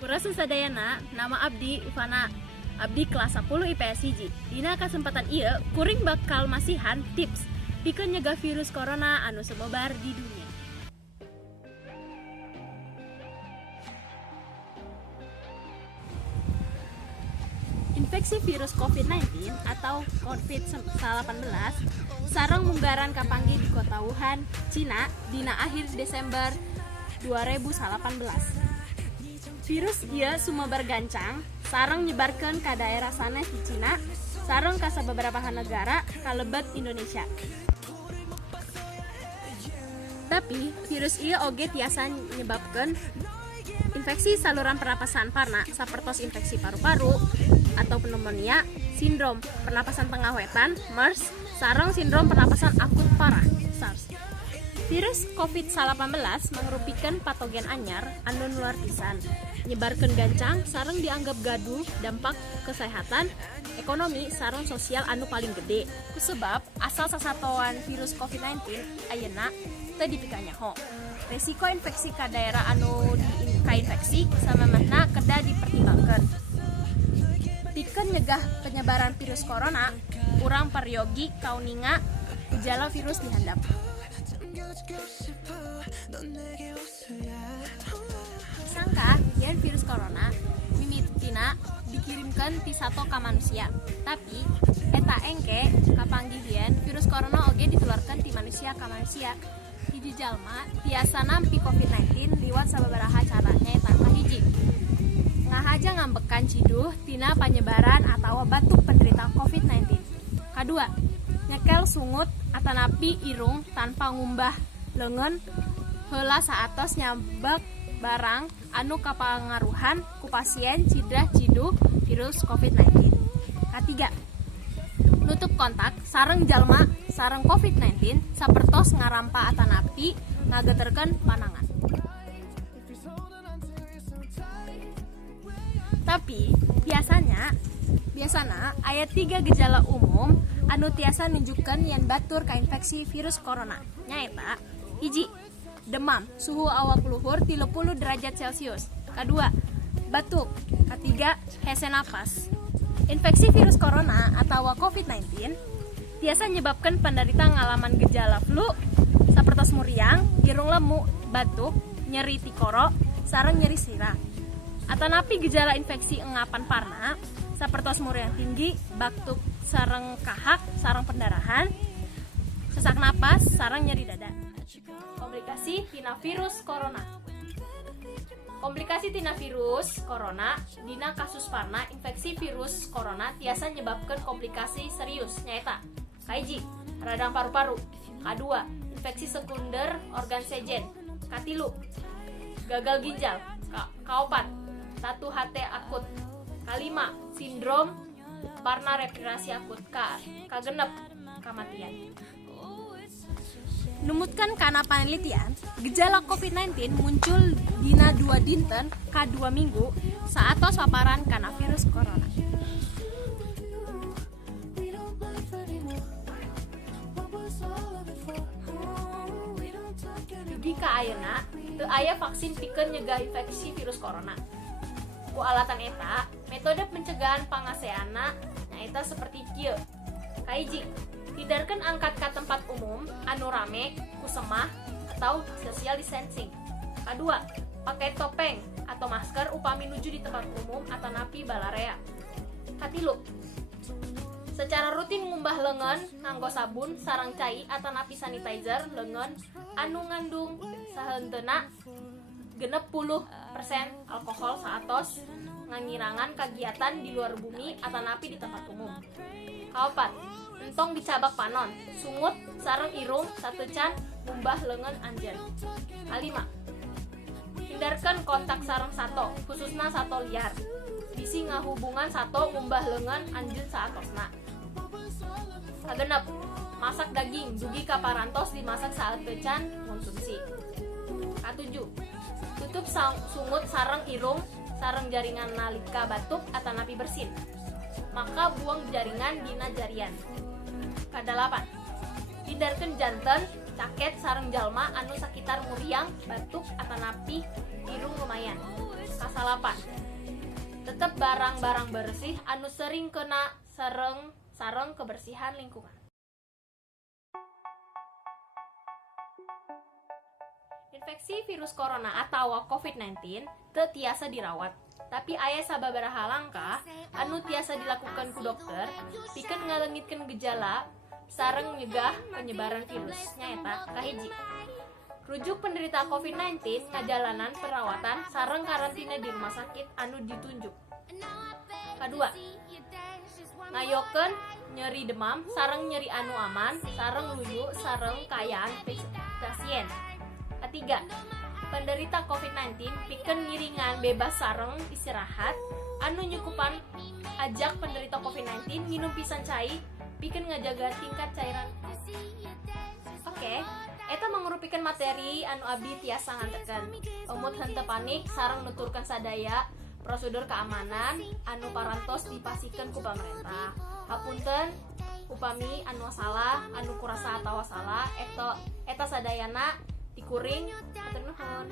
Purasun sadayana, nama abdi Ivana. Abdi kelas 10 IPS hiji. Dina kesempatan ieu kuring bakal masihan tips pikeun nyegah virus corona anu sumebar di dunia. Infeksi virus COVID-19 atau COVID-19 sareng munggaran kapanggih di kota Wuhan, Cina dina akhir Desember 2018. Virus ieu sumebar gancang sareng nyebarkeun ka daerah sanes di Cina sareng ka sababaraha negara kalebet Indonesia. Tapi virus ieu oge tiasa nyebabkeun infeksi saluran pernapasan parna sapertos infeksi paru-paru atau pneumonia, sindrom pernapasan tengah wetan (MERS), sareng sindrom pernapasan akut parah (SARS). Virus COVID-19 mangrupikan patogen anyar anu nular pisan, nyebarkeun gancang sareng dianggap gaduh dampak kesehatan, ekonomi sareng sosial anu paling gede. Kusebab asal sasatoan virus COVID-19 ayeuna teu dipikanyaho. Resiko infeksi ka daerah anu kainfeksi samemehna kedah dipertimbangkeun. Pikeun nyegah penyebaran virus corona, urang pariogi kauninga gejala virus dihandap. Sangka yen virus corona mimitina dikirimkan ti sato ka manusia, tapi eta engke kapanggih yen virus corona oge ditularkan ti manusia ka manusia. Hiji jalma tiasa nampi COVID-19 liwat sababaraha cara nyaeta kahiji ngahaja ngambekan ciduh tina panyebaran atau batuk penderita COVID-19. Kadua, nyekel sungut atanapi irung tanpa ngumbah leungeun heula saatos nyabak barang anu kapangaruhan ku pasien cidra ciduh virus COVID-19. Katiga, nutup kontak sareng jalma sareng COVID-19 sapertos ngarampa atanapi ngageterkeun panangan. Tapi biasana aya 3 gejala umum anu tiasa nunjukkeun yen batur kainfeksi virus corona. Nyaeta hiji, demam, suhu awak luhur 30 derajat Celcius. Kadua, batuk. Katiga, hese napas. Infeksi virus corona atau COVID-19 biasa menyebabkan penderita ngalaman gejala flu, sapertos muriang, irung lemu, batuk, nyeri tikoro, sareng nyeri sirah. Atanapi gejala infeksi engapan parna, sapertos muriang tinggi, batuk sareng kahak, sareng pendarahan, sesak napas, sareng nyeri dada. Komplikasi tina virus corona. Komplikasi tina virus corona dina kasus parna infeksi virus corona tiasa nyebabkeun komplikasi serius nyaeta kahiji, radang paru-paru. Kadua, infeksi sekunder organ sejen. Katilu, gagal ginjal. Kaopat, 1HT akut. Kalima, sindrom parna respirasi akut. Kagenep, kematian. Numutkan kana panelitian, gejala COVID-19 muncul dina 2 dinten ka 2 minggu saatos paparan kana virus corona. Dugi ka ayeuna teu aya vaksin pikeun nyegah infeksi virus corona. Ku alatan eta, metode pencegahan pangaseana nyaeta saperti kieu. Kahiji, hindarkeun angkat ka tempat umum anu rame ku semah atau social distancing. Kadua, pakai topeng atau masker upami nuju di tempat umum atau napi balarea. Katilu, secara rutin ngumbah leungeun nganggo sabun sareng cai atau napi sanitizer leungeun anu ngandung sahenteuna 60% alkohol saatos ngangirangan kegiatan di luar bumi atau napi di tempat umum. Kaopat, entong dicabak panon, sungut sareng irung satecan ngumbah leungeun anjeun. Kalima, hindarkeun kontak sareng sato, khususna sato liar. Bisi ngahubungan sato ngumbah leungeun anjeun saatosna. Kagenep, masak daging dugi ka parantos dimasak saeutecan konsumsi. Katujuh, tutup sungut sareng irung sareng jaringan nalika batuk atanapi bersin. Maka buang jaringan dina jarian. Kadalapan, hindarkeun janten caket sareng jalma anu sakitar muriang, batuk, atanapi irung lumayan. Kasalapan, tetep barang-barang bersih anu sering kena sareng kebersihan lingkungan. Infeksi virus corona atau COVID-19 teu tiasa dirawat, tapi aya sababaraha langkah anu tiasa dilakukan ku dokter pikeun ngaleungitkeun gejala sareng nyegah penyebaran virus. Nyaeta kahiji, rujuk penderita COVID-19 ngajalanan perawatan sareng karantina di rumah sakit anu ditunjuk. Kadua, ngayokeun nyeri demam sareng nyeri anu aman sareng luyu sareng kaayaan pasien. Ketiga, penderita COVID-19 pikeun ngiringan bebas sareng istirahat anu nyukupan ajak penderita COVID-19 minum pisan cai pikeun ngajaga tingkat cairan. Oke, eta mangrupikeun materi anu abdi tiasa nganterkeun. Umut henteu panik sareng nuturkan sadaya prosedur keamanan anu parantos dipasikeun ku pamarentah. Hapunten upami anu salah, anu kurasa atawa salah eta sadayana dikuring. Hatur nuhun.